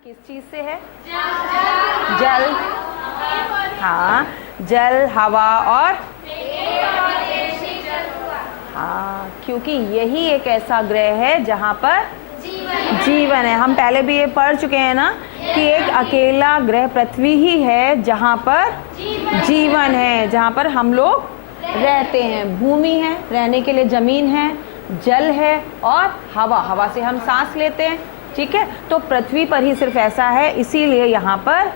किस चीज से है? जल। हाँ, जल, हवा और हाँ, क्योंकि यही एक ऐसा ग्रह है जहाँ पर जीवन है। हम पहले भी ये पढ़ चुके हैं ना कि एक अकेला ग्रह पृथ्वी ही है जहाँ पर जीवन है, जहाँ पर हम लोग रहते हैं। भूमि है, रहने के लिए जमीन है, जल है और हवा, हवा से हम सांस लेते हैं। ठीक है, तो पृथ्वी पर ही सिर्फ ऐसा है, इसीलिए यहाँ पर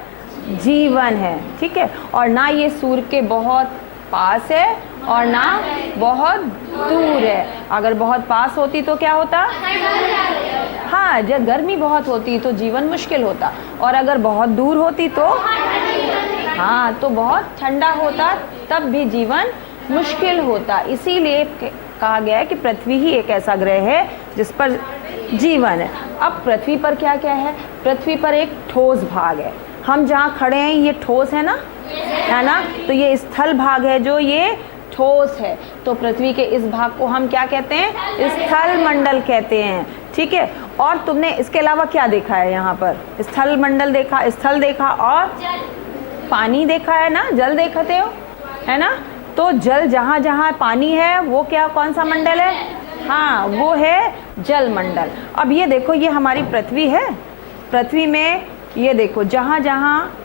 जीवन है। ठीक है, और ना ये सूर्य के बहुत पास है और ना बहुत दूर है। अगर बहुत पास होती तो क्या होता? हाँ, जब गर्मी बहुत होती तो जीवन मुश्किल होता, और अगर बहुत दूर होती तो हाँ, तो बहुत ठंडा होता, तब भी जीवन मुश्किल होता। इसीलिए कहा गया है कि पृथ्वी ही एक ऐसा ग्रह है जिस पर जीवन है। अब पृथ्वी पर क्या क्या है? पृथ्वी पर एक ठोस भाग है। हम जहाँ खड़े हैं ये ठोस है ना, है ना? तो ये स्थल भाग है जो ये ठोस है। तो पृथ्वी के इस भाग को हम क्या कहते हैं? स्थल मंडल कहते हैं। ठीक है, और तुमने इसके अलावा क्या देखा है यहाँ पर? स्थल मंडल देखा, स्थल देखा और पानी देखा है ना, जल देखते हो, है ना? तो जल, जहाँ जहाँ पानी है वो क्या, कौन सा मंडल है? हाँ, वो है जल मंडल। अब ये देखो, ये हमारी पृथ्वी है। पृथ्वी में ये देखो, जहाँ जहाँ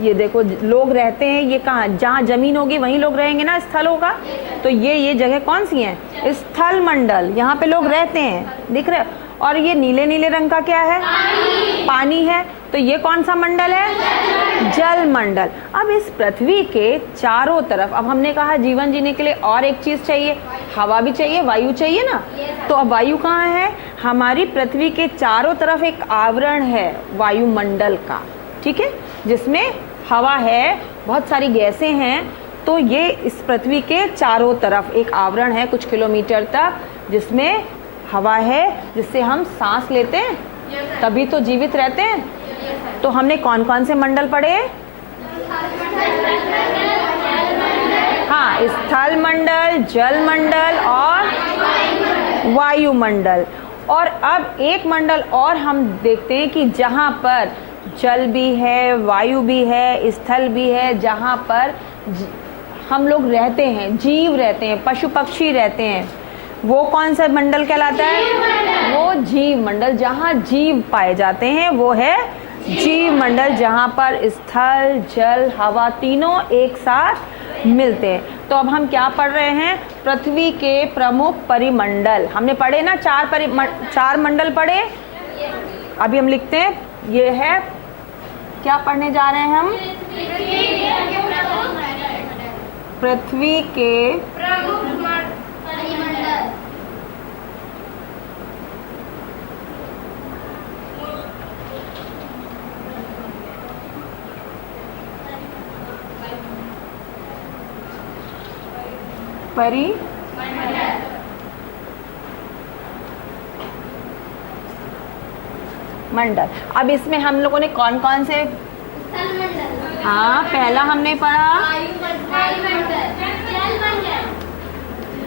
ये देखो लोग रहते हैं, ये कहाँ, जहाँ जमीन होगी वहीं लोग रहेंगे ना, स्थल होगा। तो ये जगह कौन सी है? स्थल मंडल, यहाँ पे लोग रहते हैं, दिख रहे? और ये नीले नीले रंग का क्या है? पानी है। तो ये कौन सा मंडल है? जल मंडल। अब इस पृथ्वी के चारों तरफ, अब हमने कहा जीवन जीने के लिए और एक चीज चाहिए, हवा भी चाहिए, वायु चाहिए ना। तो अब वायु कहाँ है? हमारी पृथ्वी के चारों तरफ एक आवरण है वायुमंडल का, ठीक है, जिसमें हवा है, बहुत सारी गैसें हैं। तो ये इस पृथ्वी के चारों तरफ एक आवरण है कुछ किलोमीटर तक, जिसमें हवा है, जिससे हम सांस लेते हैं, तभी तो जीवित रहते हैं। तो हमने कौन कौन से मंडल पढ़े? हाँ, स्थल मंडल, जल मंडल और वायुमंडल। और अब एक मंडल और हम देखते हैं कि जहाँ पर जल भी है, वायु भी है, स्थल भी है, जहाँ पर हम लोग रहते हैं, जीव रहते हैं, पशु पक्षी रहते हैं, वो कौन सा मंडल कहलाता है? वो जीव मंडल। जहाँ जीव पाए जाते हैं वो है जीव मंडल, जहाँ पर स्थल, जल, हवा तीनों एक साथ मिलते हैं। तो अब हम क्या पढ़ रहे हैं? पृथ्वी के प्रमुख परिमंडल हमने पढ़े ना, चार मंडल पढ़े। अभी हम लिखते हैं, ये है, क्या पढ़ने जा रहे हैं हम? पृथ्वी के मंडल। अब इसमें हम लोगों ने कौन कौन से, हाँ, पहला हमने पढ़ा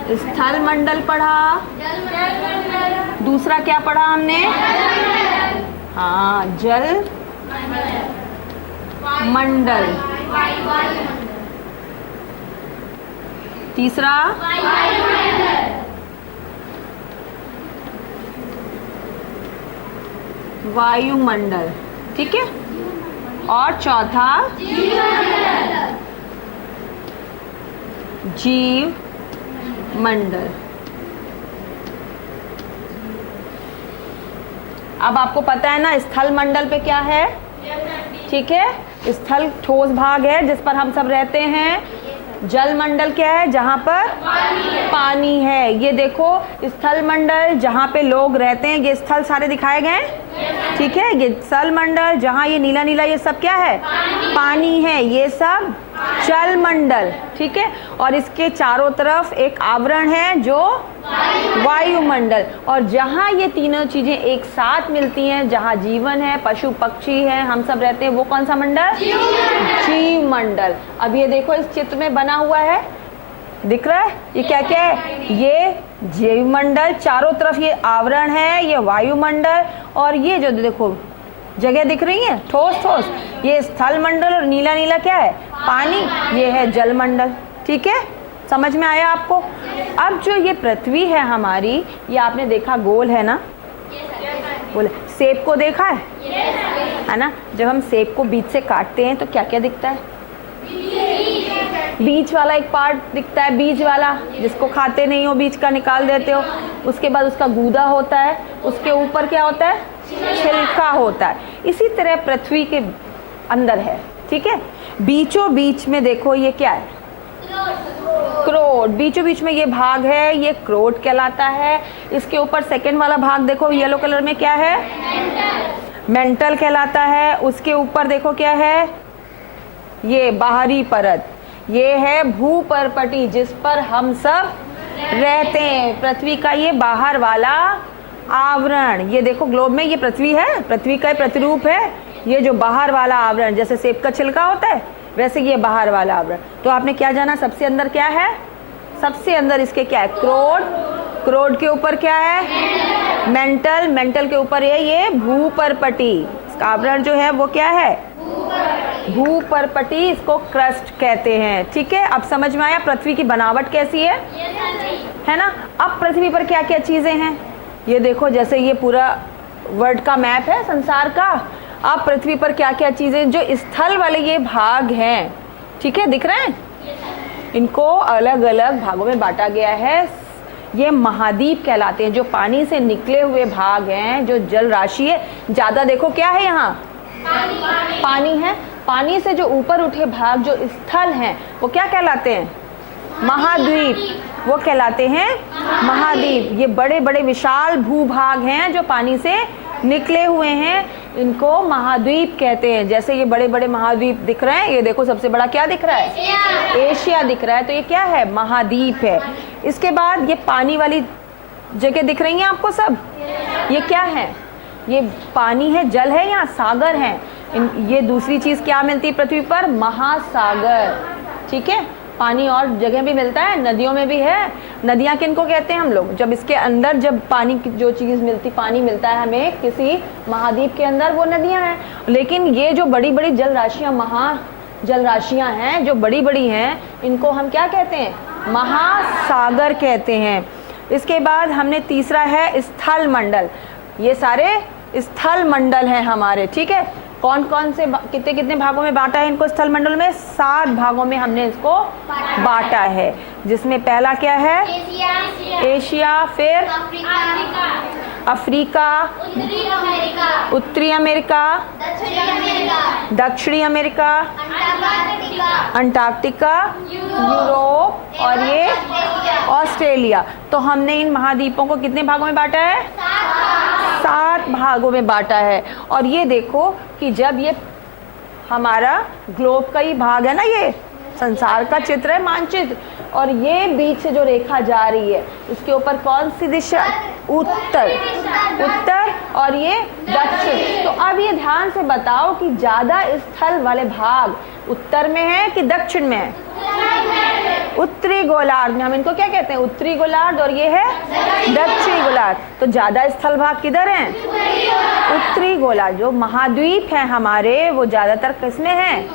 स्थल मंडल पढ़ा, दूसरा क्या पढ़ा हमने? हाँ, जल मंडल, तीसरा वायुमंडल, ठीक है, और चौथा जीव मंडल। अब आपको पता है ना स्थल मंडल पे क्या है? ठीक है, स्थल ठोस भाग है जिस पर हम सब रहते हैं। जल मंडल क्या है? जहाँ पर पानी है। ये देखो, स्थल मंडल जहाँ पे लोग रहते हैं, ये स्थल सारे दिखाए गए, ठीक है। ये स्थल मंडल जहाँ ये नीला नीला, ये सब क्या है? पानी है, ये सब जल मंडल, ठीक है। और इसके चारों तरफ एक आवरण है जो वायुमंडल। और जहाँ ये तीनों चीजें एक साथ मिलती हैं, जहाँ जीवन है, पशु पक्षी है, हम सब रहते हैं, वो कौन सा मंडल? जीव मंडल। अब ये देखो, इस चित्र में बना हुआ है, दिख रहा है? ये क्या क्या है? ये जीव मंडल, चारों तरफ ये आवरण है, ये वायुमंडल, और ये जो देखो जगह दिख रही है ठोस ठोस, ये स्थल मंडल और नीला नीला क्या है, पानी, ये है जल मंडल। ठीक है, समझ में आया आपको? अब जो ये पृथ्वी है हमारी, ये आपने देखा गोल है ना, बोले सेब को देखा है ना? जब हम सेब को बीच से काटते हैं तो क्या क्या दिखता है? बीज वाला एक पार्ट दिखता है, बीज वाला, जिसको खाते नहीं हो बीज का निकाल देते हो। उसके बाद उसका गूदा होता है, उसके ऊपर क्या होता है, छिलका होता है। इसी तरह पृथ्वी के अंदर है। ठीक है, बीचों बीच में देखो ये क्या है, क्रोट, बीचों बीच में ये भाग है, ये क्रोट कहलाता है। इसके ऊपर सेकंड वाला भाग देखो येलो कलर में क्या है, मेंटल कहलाता है। उसके ऊपर देखो क्या है, ये बाहरी परत, ये है भूपर्पटी, जिस पर हम सब रहते हैं। पृथ्वी का ये बाहर वाला आवरण, ये देखो ग्लोब में ये पृथ्वी है, पृथ्वी का प्रतिरूप है। ये जो बाहर वाला आवरण, जैसे सेब का छिलका होता है वैसे ये बाहर वाला आवरण। तो आपने क्या जाना, सबसे अंदर क्या है, सबसे अंदर इसके क्या है, क्रोट, क्रोट के ऊपर क्या है, मेंटल, मेंटल के ऊपर है ये भूपर्पटी। इसका आवरण जो है वो क्या है, भूपर्पटी, इसको क्रस्ट कहते हैं। ठीक है, अब समझ में आया पृथ्वी की बनावट कैसी है ना? अब पृथ्वी पर क्या क्या चीजें हैं, ये देखो, जैसे ये पूरा वर्ल्ड का मैप है संसार का। अब पृथ्वी पर क्या क्या चीजें, जो स्थल वाले ये भाग हैं, ठीक है, दिख रहे हैं, इनको अलग अलग भागों में बांटा गया है। ये महाद्वीप कहलाते हैं। जो पानी से निकले हुए भाग हैं, जो जल राशि है, ज्यादा देखो क्या है यहाँ, पानी है। पानी से जो ऊपर उठे भाग जो स्थल हैं वो क्या कहलाते हैं, महाद्वीप, वो कहलाते हैं महाद्वीप। ये बड़े बड़े विशाल भूभाग हैं जो पानी से निकले हुए हैं, इनको महाद्वीप कहते हैं। जैसे ये बड़े बड़े महाद्वीप दिख रहे हैं, ये देखो सबसे बड़ा क्या दिख रहा है, एशिया दिख रहा है, तो ये क्या है, महाद्वीप है। इसके बाद ये पानी वाली जगह दिख रही हैं आपको सब, ये क्या है, ये पानी है, जल है या सागर है। ये दूसरी चीज क्या मिलती है पृथ्वी पर, महासागर। ठीक है, पानी और जगह भी मिलता है, नदियों में भी है। नदियां किनको कहते हैं हम लोग, जब इसके अंदर जब पानी की जो चीज मिलती, पानी मिलता है हमें किसी महाद्वीप के अंदर, वो नदियां हैं। लेकिन ये जो बड़ी बड़ी जल राशियां, महाजल राशियां हैं जो बड़ी बड़ी हैं, इनको हम क्या कहते हैं, महासागर कहते हैं। इसके बाद हमने तीसरा है स्थल मंडल। ये सारे स्थल मंडल हैं हमारे। ठीक है, कौन कौन से कितने कितने भागों में बांटा है इनको, स्थल मंडल में 7 भागों में हमने इसको बांटा है। जिसमें पहला क्या है, एशिया, फिर अफ्रीका, उत्तरी अमेरिका, दक्षिणी अमेरिका, अंटार्कटिका, यूरोप और ये ऑस्ट्रेलिया। तो हमने इन महाद्वीपों को कितने भागों में बांटा है, 7 भागों में बांटा है। और ये देखो कि जब ये हमारा ग्लोब का ही भाग है ना, ये संसार का चित्र है, मानचित्र, और ये बीच से जो रेखा जा रही है इसके ऊपर कौन सी दिशा, उत्तर, उत्तर, और ये दक्षिण। तो अब ये ध्यान से बताओ कि ज्यादा स्थल वाले भाग उत्तर में है कि दक्षिण में है, उत्तरी गोलार्ध में। हम इनको क्या कहते हैं, उत्तरी गोलार्ध, और ये है दक्षिणी गोलार्ध। तो ज्यादा स्थल भाग किधर हैं, उत्तरी गोलार्ध। जो महाद्वीप हैं हमारे वो ज्यादातर किसमें हैं,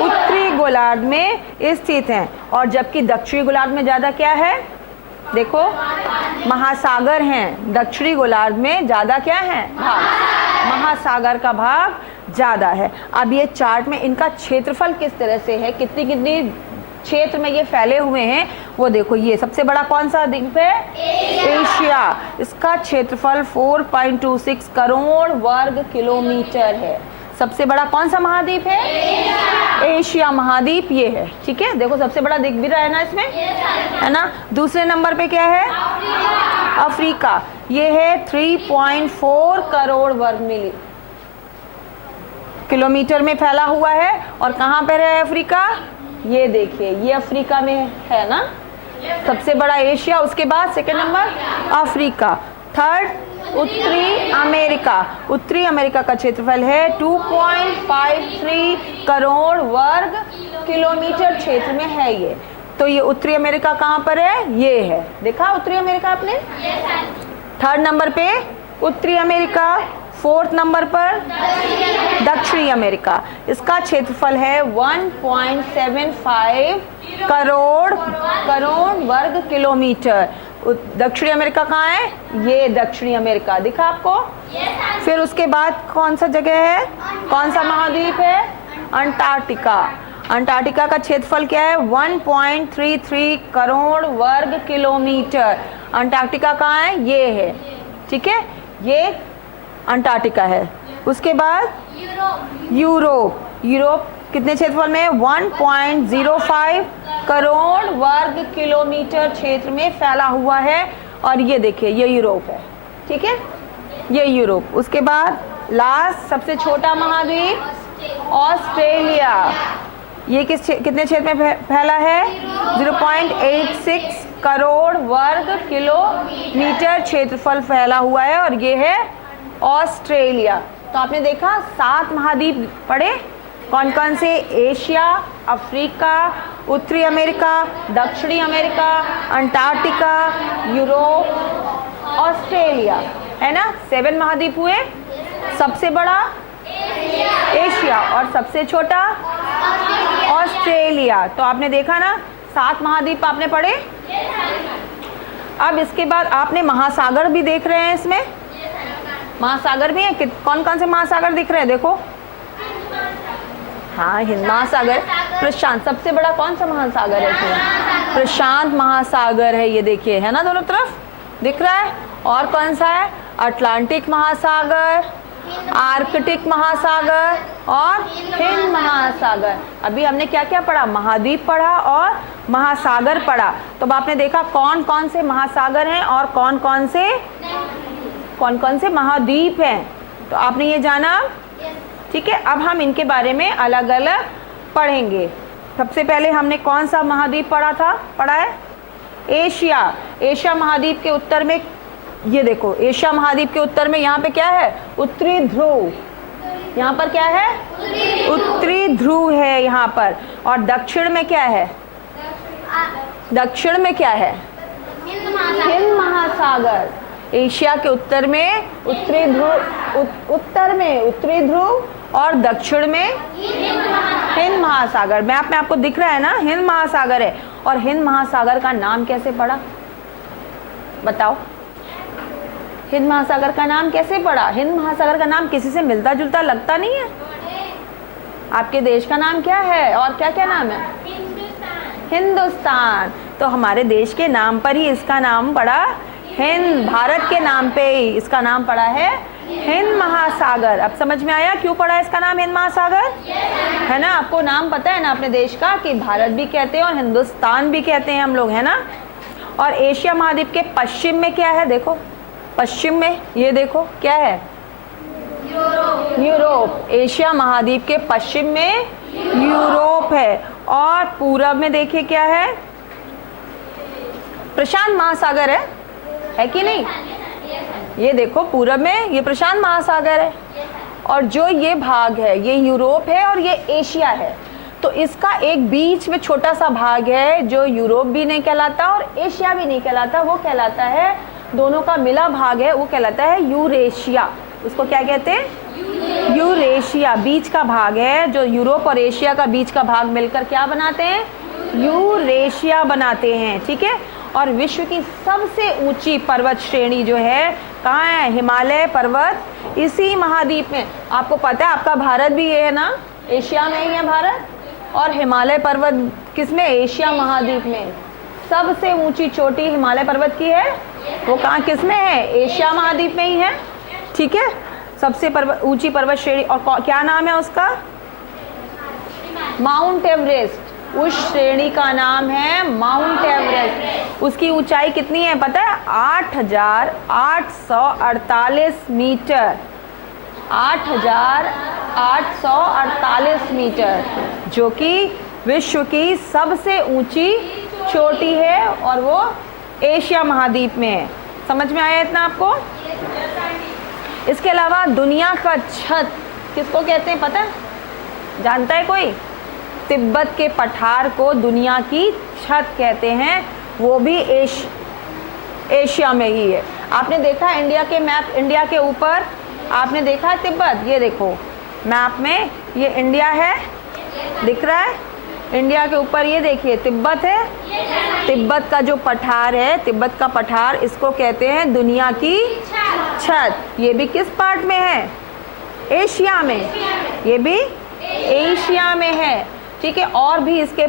उत्तरी गोलार्ध में स्थित हैं। और जबकि दक्षिणी गोलार्ध में ज्यादा क्या है, देखो महासागर हैं, दक्षिणी गोलार्ध में ज्यादा क्या है भाग, महासागर का भाग ज्यादा है। अब ये चार्ट में इनका क्षेत्रफल किस तरह से है, कितनी कितनी क्षेत्र में ये फैले हुए हैं वो देखो। ये सबसे बड़ा कौन सा द्वीप है, एशिया। इसका क्षेत्रफल 4.26 करोड़ वर्ग किलोमीटर है। सबसे बड़ा कौन सा महाद्वीप है, एशिया महाद्वीप ये है। ठीक है, देखो सबसे बड़ा दिख भी रहा है ना इसमें, है ना। दूसरे नंबर पे क्या है, अफ्रीका। ये है 3.4 करोड़ वर्ग किलोमीटर में फैला हुआ है। और कहाँ पर है अफ्रीका, ये देखिए, ये अफ्रीका में है ना। सबसे बड़ा एशिया, उसके बाद सेकंड नंबर अफ्रीका, थर्ड उत्तरी अमेरिका। उत्तरी अमेरिका का क्षेत्रफल है 2.53 करोड़ वर्ग किलोमीटर क्षेत्र में है ये। तो ये उत्तरी अमेरिका कहाँ पर है, ये है, देखा उत्तरी अमेरिका आपने। थर्ड नंबर पे उत्तरी अमेरिका, 4th नंबर पर दक्षिणी अमेरिका। इसका क्षेत्रफल है 1.75 करोड़ वर्ग किलोमीटर। दक्षिणी अमेरिका कहाँ है? ये दक्षिणी अमेरिका दिखा आपको। फिर उसके बाद कौन सा जगह है, कौन सा महाद्वीप है? अंटार्कटिका। अंटार्कटिका का क्षेत्रफल क्या है? 1.33 करोड़ वर्ग किलोमीटर। अंटार्कटिका कहाँ है? ये है, ठीक है, ये अंटार्कटिका है। उसके बाद यूरोप कितने क्षेत्रफल में? 1.05 करोड़ वर्ग किलोमीटर क्षेत्र में फैला हुआ है। और ये देखिए, ये यूरोप है, ठीक है, ये यूरोप। उसके बाद लास्ट सबसे छोटा महाद्वीप ऑस्ट्रेलिया। ये कितने क्षेत्र में फैला है? 0.86 करोड़ वर्ग किलोमीटर क्षेत्रफल फैला हुआ है, और ये है ऑस्ट्रेलिया। तो आपने देखा 7 महाद्वीप पढ़े, कौन कौन से? एशिया, अफ्रीका, उत्तरी अमेरिका, दक्षिणी अमेरिका, अंटार्कटिका, यूरोप, ऑस्ट्रेलिया, है ना। 7 महाद्वीप हुए। सबसे बड़ा एशिया और सबसे छोटा ऑस्ट्रेलिया। तो आपने देखा ना, 7 महाद्वीप आपने पढ़े। अब इसके बाद आपने महासागर भी देख रहे हैं, इसमें महासागर भी है। कौन कौन से महासागर दिख रहे हैं? देखो, हाँ, हिंद महासागर, प्रशांत। सबसे बड़ा कौन सा महासागर है इसमें? प्रशांत महासागर है, ये देखिए, है ना, दोनों तरफ दिख रहा है। और कौन सा है? अटलांटिक महासागर, आर्कटिक महासागर और हिंद महासागर। अभी हमने क्या क्या पढ़ा? महाद्वीप पढ़ा और महासागर पढ़ा। तो अब आपने देखा कौन कौन से महासागर हैं और कौन कौन से महाद्वीप हैं। तो आपने ये जाना, ठीक है। अब हम इनके बारे में अलग अलग पढ़ेंगे। सबसे पहले हमने कौन सा महाद्वीप पढ़ा है? एशिया। एशिया महाद्वीप के उत्तर में, ये देखो, एशिया महाद्वीप के उत्तर में यहाँ पे क्या है? उत्तरी ध्रुव। यहाँ पर क्या है? उत्तरी ध्रुव है यहाँ पर। और दक्षिण में क्या है? दक्षिण में क्या है? हिंद महासागर। एशिया के उत्तर में उत्तरी ध्रुव और दक्षिण में हिंद महासागर। मैप में आपको दिख रहा है ना, हिंद महासागर है। और हिंद महासागर का नाम कैसे पड़ा? बताओ, हिंद महासागर का नाम कैसे पड़ा? हिंद महासागर का नाम किसी से मिलता जुलता लगता नहीं है। आपके देश का नाम क्या है और क्या क्या नाम है? हिंदुस्तान। तो हमारे देश के नाम पर ही इसका नाम पड़ा हिंद। भारत के नाम पे ही इसका नाम पड़ा है हिंद महासागर। अब समझ में आया क्यों पड़ा इसका नाम हिंद महासागर? है ना। आपको नाम पता है ना अपने देश का, कि भारत भी कहते हैं और हिंदुस्तान भी कहते हैं हम लोग, है ना। और एशिया महाद्वीप के पश्चिम में क्या है? देखो, पश्चिम में ये देखो क्या है? यूरोप। एशिया महाद्वीप के पश्चिम में यूरोप है। और पूरब में देखिए क्या है? प्रशांत महासागर है कि नहीं? ये देखो, पूरब में ये प्रशांत महासागर है। और जो ये भाग है ये यूरोप है और ये एशिया है। तो इसका एक बीच में छोटा सा भाग है जो यूरोप भी नहीं कहलाता और एशिया भी नहीं कहलाता, वो कहलाता है, दोनों का मिला भाग है, वो कहलाता है यूरेशिया। उसको क्या कहते हैं? यूरेशिया। बीच का भाग है, जो यूरोप और एशिया का बीच का भाग मिलकर क्या बनाते हैं? यूरेशिया बनाते हैं, ठीक है। और विश्व की सबसे ऊंची पर्वत श्रेणी जो है कहाँ है? हिमालय पर्वत इसी महाद्वीप में। आपको पता है आपका भारत भी ये है ना, एशिया में ही है भारत। और हिमालय पर्वत किसमें? एशिया महाद्वीप में। सबसे ऊंची चोटी हिमालय पर्वत की है, वो कहाँ किसमें है? एशिया महाद्वीप में ही है, ठीक है। सबसे ऊंची पर्वत श्रेणी, और क्या नाम है उसका? Mount Everest. उस श्रेणी का नाम है माउंट एवरेस्ट। उसकी ऊंचाई कितनी है पता है? 8,848 मीटर। 8,848 मीटर, जो कि विश्व की सबसे ऊंची चोटी है और वो एशिया महाद्वीप में है। समझ में आया इतना आपको? इसके अलावा दुनिया का छत किसको कहते हैं पता है? जानता है कोई? तिब्बत के पठार को दुनिया की छत कहते हैं, वो भी एशिया में ही है। आपने देखा इंडिया के मैप, इंडिया के ऊपर आपने देखा है तिब्बत? ये देखो मैप में, ये इंडिया है, दिख रहा है? इंडिया के ऊपर ये देखिए तिब्बत है। तिब्बत का जो पठार है, तिब्बत का पठार, इसको कहते हैं दुनिया की छत। ये भी किस पार्ट में है? एशिया में। ये भी एशिया में है, ठीक है। और भी इसके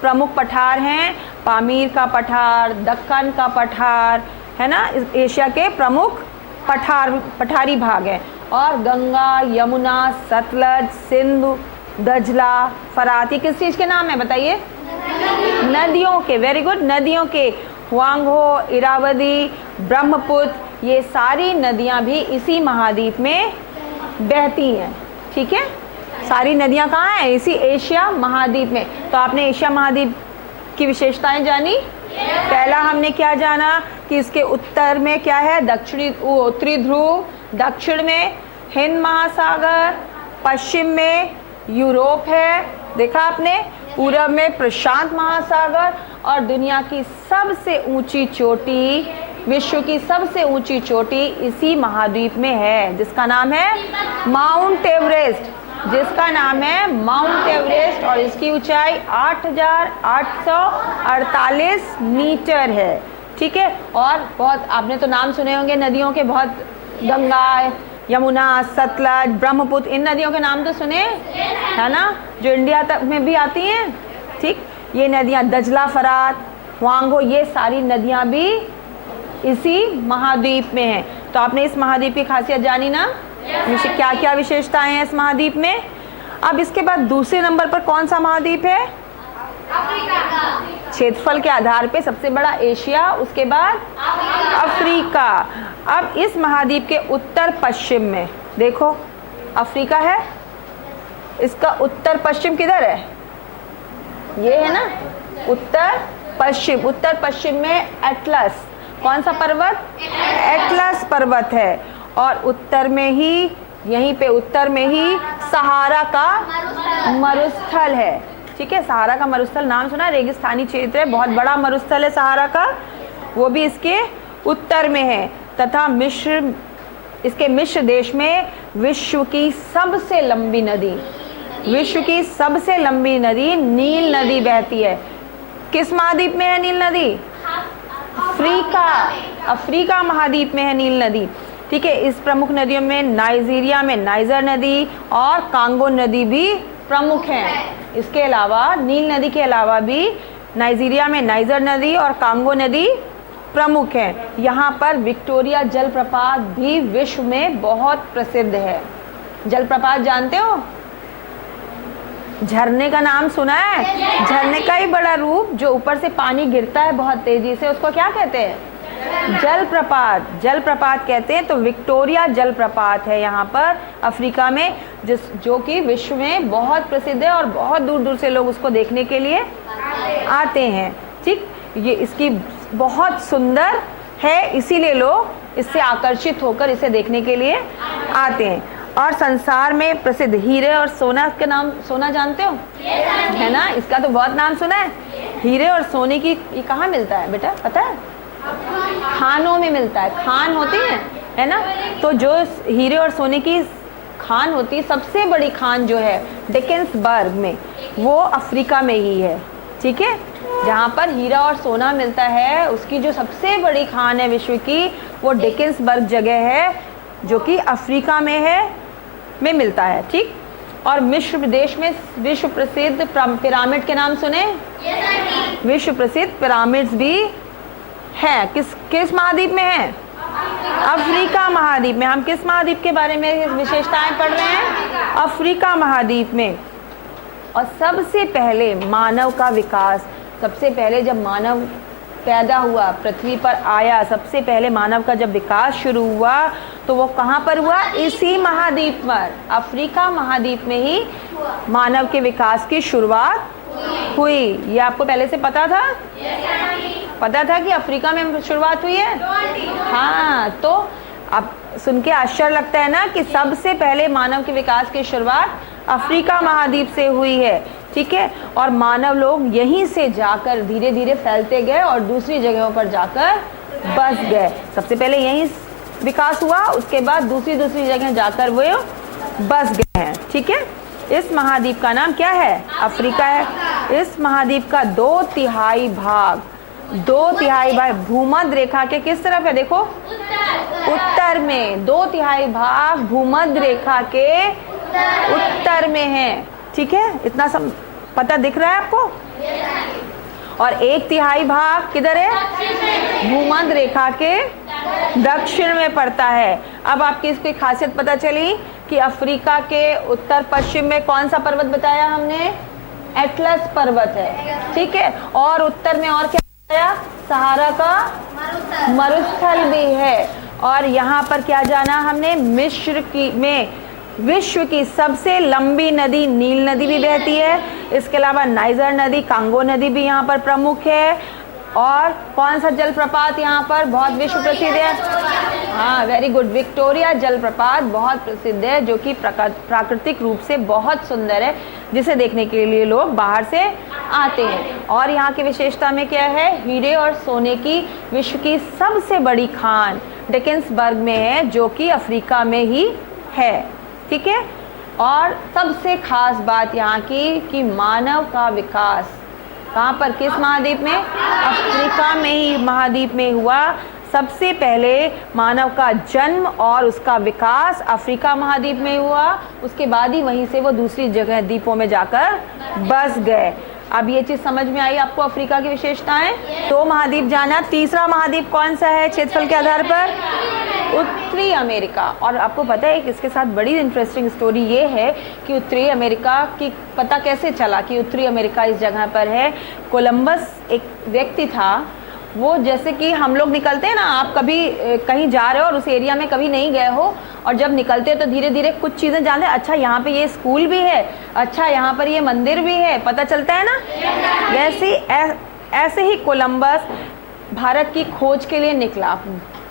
प्रमुख पठार हैं, पामीर का पठार, दक्कन का पठार, है ना, एशिया के प्रमुख पठारी भाग हैं। और गंगा, यमुना, सतलज, सिंधु, दजला, फरात, ये किस चीज़ के नाम है बताइए? नदियों के। वेरी गुड, नदियों के। हुआंगहो, इरावदी, ब्रह्मपुत्र, ये सारी नदियां भी इसी महाद्वीप में बहती हैं, ठीक है। सारी नदियां कहाँ हैं? इसी एशिया महाद्वीप में। तो आपने एशिया महाद्वीप की विशेषताएं जानी। पहला हमने क्या जाना कि इसके उत्तर में क्या है? उत्तरी ध्रुव, दक्षिण में हिंद महासागर, पश्चिम में यूरोप है, देखा आपने, पूरब में प्रशांत महासागर, और दुनिया की सबसे ऊंची चोटी, विश्व की सबसे ऊंची चोटी इसी महाद्वीप में है, जिसका नाम है माउंट एवरेस्ट, जिसका नाम है माउंट एवरेस्ट। और इसकी ऊंचाई 8,848 मीटर है, ठीक है। और बहुत आपने तो नाम सुने होंगे नदियों के, बहुत, गंगा, यमुना, सतलज, ब्रह्मपुत्र, इन नदियों के नाम तो सुने है ना, जो इंडिया तक में भी आती हैं, ठीक। ये नदियाँ दजला, फरात, हुआंगहो, ये सारी नदियाँ भी इसी महाद्वीप में हैं। तो आपने इस महाद्वीप की खासियत जानी ना, क्या क्या विशेषताएं हैं इस महाद्वीप में। अब इसके बाद दूसरे नंबर पर कौन सा महाद्वीप है? क्षेत्रफल के आधार पे सबसे बड़ा एशिया, उसके बाद अफ्रीका। अब इस महाद्वीप के उत्तर पश्चिम में देखो अफ्रीका है, इसका उत्तर पश्चिम किधर है? ये है ना, उत्तर पश्चिम। उत्तर पश्चिम में एटलस, कौन सा पर्वत? एटलस पर्वत है। और उत्तर में ही, यहीं पे उत्तर में ही सहारा का मरुस्थल है, ठीक है। सहारा का मरुस्थल नाम सुना, रेगिस्तानी क्षेत्र है, बहुत बड़ा मरुस्थल है सहारा का, वो भी इसके उत्तर में है। तथा मिस्र, इसके मिस्र देश में विश्व की सबसे लंबी नदी, विश्व की सबसे लंबी नदी नील नदी बहती है। किस महाद्वीप में है नील नदी? अफ्रीका, अफ्रीका महाद्वीप में है नील नदी, ठीक है। इस प्रमुख नदियों में नाइजीरिया में नाइजर नदी और कांगो नदी भी प्रमुख हैं। इसके अलावा नील नदी के अलावा भी नाइजीरिया में नाइजर नदी और कांगो नदी प्रमुख हैं। यहाँ पर विक्टोरिया जलप्रपात भी विश्व में बहुत प्रसिद्ध है। जलप्रपात जानते हो? झरने का नाम सुना है? झरने का ही बड़ा रूप, जो ऊपर से पानी गिरता है बहुत तेजी से, उसको क्या कहते हैं? जलप्रपात। जलप्रपात कहते हैं। तो विक्टोरिया जलप्रपात है यहाँ पर अफ्रीका में, जो कि विश्व में बहुत प्रसिद्ध है और बहुत दूर दूर से लोग उसको देखने के लिए आते हैं, ठीक। ये इसकी बहुत सुंदर है, इसीलिए लोग इससे आकर्षित होकर इसे देखने के लिए आते हैं। और संसार में प्रसिद्ध हीरे और सोना के नाम, सोना जानते हो? है ना, इसका तो बहुत नाम सुना है। हीरे और सोने की, ये कहाँ मिलता है बेटा, पता है? खानों में मिलता है, खान होती है ना। तो जो हीरे और सोने की खान होती है, सबसे बड़ी खान जो है डेकेंसबर्ग में, वो अफ्रीका में ही है, ठीक है। जहाँ पर हीरा और सोना मिलता है, उसकी जो सबसे बड़ी खान है विश्व की, वो डेकेंसबर्ग जगह है, जो कि अफ्रीका में है, में मिलता है, ठीक। और मिस्र प्रदेश में विश्व प्रसिद्ध पिरामिड के नाम सुने? विश्व प्रसिद्ध पिरामिड्स भी है। किस महाद्वीप में है? अफ्रीका महाद्वीप में। हम किस महाद्वीप के बारे में विशेषताएं पढ़ रहे हैं? अफ्रीका महाद्वीप में। और सबसे पहले मानव का विकास, सबसे पहले जब मानव पैदा हुआ, पृथ्वी पर आया, सबसे पहले मानव का जब विकास शुरू हुआ, तो वो कहाँ पर हुआ? इसी महाद्वीप पर, अफ्रीका महाद्वीप में ही मानव के विकास की शुरुआत हुई। ये आपको पहले से पता था? पता था कि अफ्रीका में शुरुआत हुई है? हाँ, तो अब सुन के आश्चर्य लगता है ना कि सबसे पहले मानव के विकास की शुरुआत अफ्रीका महाद्वीप से हुई है, ठीक है। और मानव लोग यहीं से जाकर धीरे धीरे फैलते गए और दूसरी जगहों पर जाकर बस गए। सबसे पहले यहीं विकास हुआ, उसके बाद दूसरी जगह जाकर वो बस गए हैं। ठीक है, इस महाद्वीप का नाम क्या है? अफ्रीका है। इस महाद्वीप का 2/3 भाग भूमध्य रेखा के किस तरफ है? देखो उत्तर में। 2/3 भाग भूमध्य रेखा के उत्तर में है। ठीक है, इतना सब पता दिख रहा है आपको? और 1/3 भाग किधर है? भूमध्य रेखा के दक्षिण में पड़ता है। अब आपकी इसकी खासियत पता चली कि अफ्रीका के उत्तर पश्चिम में कौन सा पर्वत बताया हमने? एटलस पर्वत है। ठीक है, और उत्तर में और क्या बताया? सहारा का मरुस्थल भी है। और यहाँ पर क्या जाना हमने? मिस्र में विश्व की सबसे लंबी नदी नील नदी भी बहती है। इसके अलावा नाइजर नदी, कांगो नदी भी यहाँ पर प्रमुख है। और कौन सा जलप्रपात यहाँ पर बहुत विश्व प्रसिद्ध है? हाँ, वेरी गुड, विक्टोरिया जलप्रपात बहुत प्रसिद्ध है, जो कि प्राकृतिक रूप से बहुत सुंदर है, जिसे देखने के लिए लोग बाहर से आते हैं। और यहाँ की विशेषता में क्या है? हीरे और सोने की विश्व की सबसे बड़ी खान डेकेंसबर्ग में है, जो कि अफ्रीका में ही है। ठीक है, और सबसे खास बात यहाँ की कि मानव का विकास कहाँ पर? किस महाद्वीप में? अफ्रीका में ही महाद्वीप में हुआ। सबसे पहले मानव का जन्म और उसका विकास अफ्रीका महाद्वीप में हुआ। उसके बाद ही वहीं से वो दूसरी जगह द्वीपों में जाकर बस गए। अब ये चीज समझ में आई आपको अफ्रीका की विशेषताएं? तो महाद्वीप जाना। तीसरा महाद्वीप कौन सा है क्षेत्रफल के आधार पर? उत्तरी अमेरिका। और आपको पता है कि इसके साथ बड़ी इंटरेस्टिंग स्टोरी ये है कि उत्तरी अमेरिका की पता कैसे चला कि उत्तरी अमेरिका इस जगह पर है। कोलंबस एक व्यक्ति था, वो जैसे कि हम लोग निकलते हैं ना, आप कभी कहीं जा रहे हो और उस एरिया में कभी नहीं गए हो, और जब निकलते हो तो धीरे धीरे कुछ चीज़ें जानते हैं। अच्छा, यहाँ पे ये स्कूल भी है, अच्छा यहाँ पर ये मंदिर भी है, पता चलता है ना। वैसे ऐसे ही कोलंबस भारत की खोज के लिए निकला।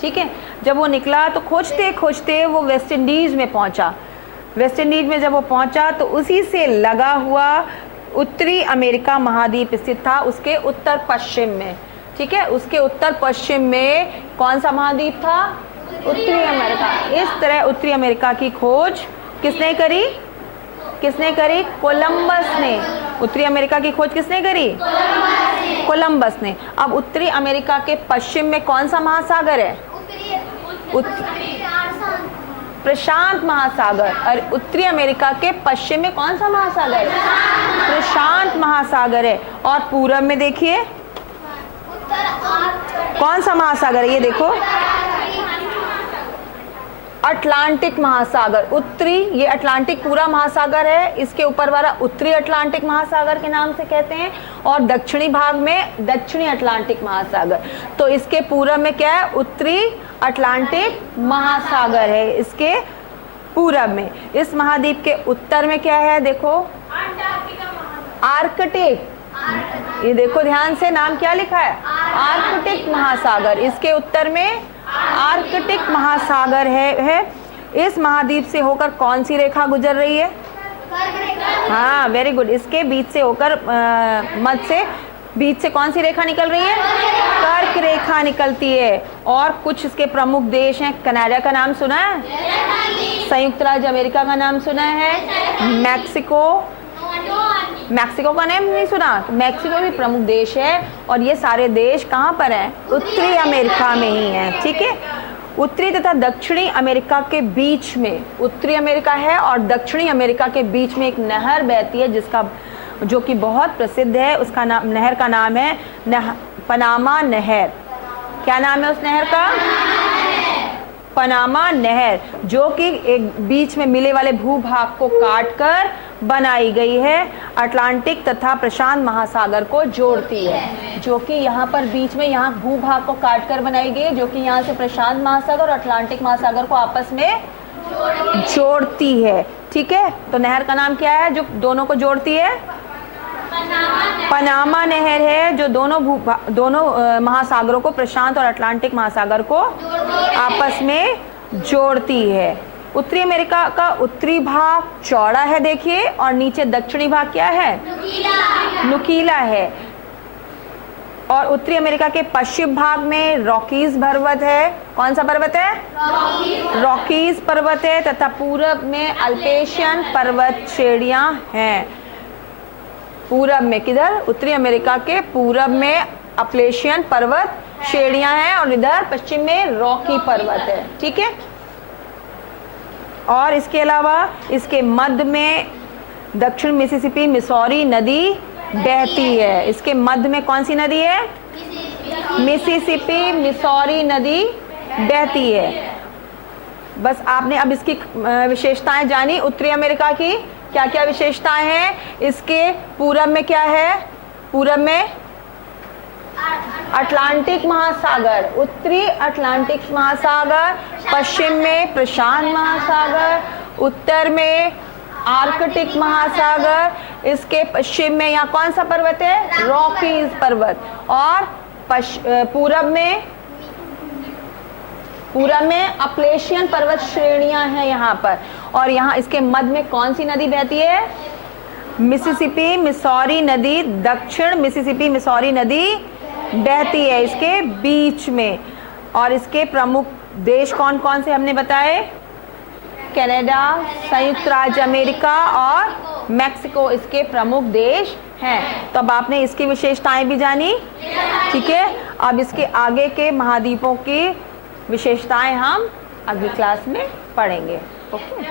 ठीक है, जब वो निकला तो खोजते खोजते वो वेस्ट इंडीज़ में पहुँचा। वेस्ट इंडीज़ में जब वो पहुँचा तो उसी से लगा हुआ उत्तरी अमेरिका महाद्वीप स्थित था, उसके उत्तर पश्चिम में। ठीक है, उसके उत्तर पश्चिम में कौन सा महाद्वीप था? उत्तरी अमेरिका। इस तरह उत्तरी अमेरिका की खोज किसने करी? कोलंबस ने। उत्तरी अमेरिका की खोज किसने करी? कोलंबस ने। अब उत्तरी अमेरिका के पश्चिम में कौन सा महासागर है? प्रशांत महासागर। और उत्तरी अमेरिका के पश्चिम में कौन सा महासागर है? प्रशांत महासागर है। और पूरब में देखिए कौन सा महासागर है? ये देखो, अटलांटिक महासागर। उत्तरी, ये अटलांटिक पूरा महासागर है, इसके ऊपर वाला उत्तरी अटलांटिक महासागर के नाम से कहते हैं, और दक्षिणी भाग में दक्षिणी अटलांटिक महासागर। तो इसके पूरब में क्या है? उत्तरी अटलांटिक महासागर है इसके पूरब में। इस महाद्वीप के उत्तर में क्या है? देखो, आर्कटिक। ये देखो ध्यान से, नाम क्या लिखा है? आर्कटिक महासागर। इसके उत्तर में आर्कटिक महासागर है। इस महाद्वीप से होकर कौन सी रेखा गुजर रही है? हाँ, वेरी गुड। इसके बीच से होकर बीच से कौन सी रेखा निकल रही है? कर्क रेखा निकलती है। और कुछ इसके प्रमुख देश हैं। कनाडा का नाम सुना है? संयुक्त राज्य अमेरिका का नाम सुना है? मैक्सिको का नाम नहीं सुना? मैक्सिको भी प्रमुख देश है। और ये सारे देश कहाँ पर हैं? उत्तरी अमेरिका में ही हैं। ठीक है, उत्तरी तथा दक्षिणी अमेरिका के बीच में उत्तरी अमेरिका है और दक्षिणी अमेरिका के बीच में एक नहर बहती है जो कि बहुत प्रसिद्ध है। उसका नाम, नहर का नाम है पनामा नहर। क्या नाम है उस नहर का? पनामा नहर, जो कि एक बीच में मिले वाले भूभाग को काटकर बनाई गई है। अटलांटिक तथा प्रशांत महासागर को जोड़ती है, जो कि यहाँ पर बीच में यहाँ भूभाग को काटकर बनाई गई है, जो कि यहाँ से प्रशांत महासागर और अटलांटिक महासागर को आपस में जोड़ती है। ठीक है, तो नहर का नाम क्या है जो दोनों को जोड़ती है? पनामा नहर है, जो दोनों महासागरों को, प्रशांत और अटलांटिक महासागर को आपस में जोड़ती है। उत्तरी अमेरिका का उत्तरी भाग चौड़ा है देखिए, और नीचे दक्षिणी भाग क्या है? नुकीला है। और उत्तरी अमेरिका के पश्चिम भाग में रॉकीज पर्वत है। कौन सा पर्वत है? रॉकीज पर्वत है। तथा पूरब में अल्पेशियन पर्वत श्रेणियां हैं। पूरब में किधर? उत्तरी अमेरिका के पूरब में अपलेशियन पर्वत श्रेणियां हैं और इधर पश्चिम में रॉकी पर्वत है। ठीक है। और इसके अलावा इसके मध्य में दक्षिण मिसिसिपी मिसौरी नदी बहती है। इसके मध्य में कौन सी नदी है? मिसिसिपी मिसौरी नदी बहती है। बस आपने अब इसकी विशेषताएं जानी उत्तरी अमेरिका की। क्या क्या विशेषताएं हैं? इसके पूरब में क्या है? पूरब में अटलांटिक महासागर, उत्तरी अटलांटिक महासागर, पश्चिम में प्रशांत महासागर, उत्तर में आर्कटिक महासागर, इसके पश्चिम में यहाँ कौन सा पर्वत है? रॉकीज पर्वत। और पूरब में अपलेशियन पर्वत श्रेणियां हैं यहाँ पर। और यहाँ इसके मध्य में कौन सी नदी बहती है? मिसिसिपी मिसौरी नदी, दक्षिण मिसिसिपी मिसौरी नदी बहती है इसके बीच में। और इसके प्रमुख देश कौन कौन से हमने बताए? कनाडा, संयुक्त राज्य अमेरिका और मैक्सिको इसके प्रमुख देश हैं। तो अब आपने इसकी विशेषताएं भी जानी। ठीक है। अब इसके आगे के महाद्वीपों की विशेषताएं हम अगली क्लास में पढ़ेंगे। ओके।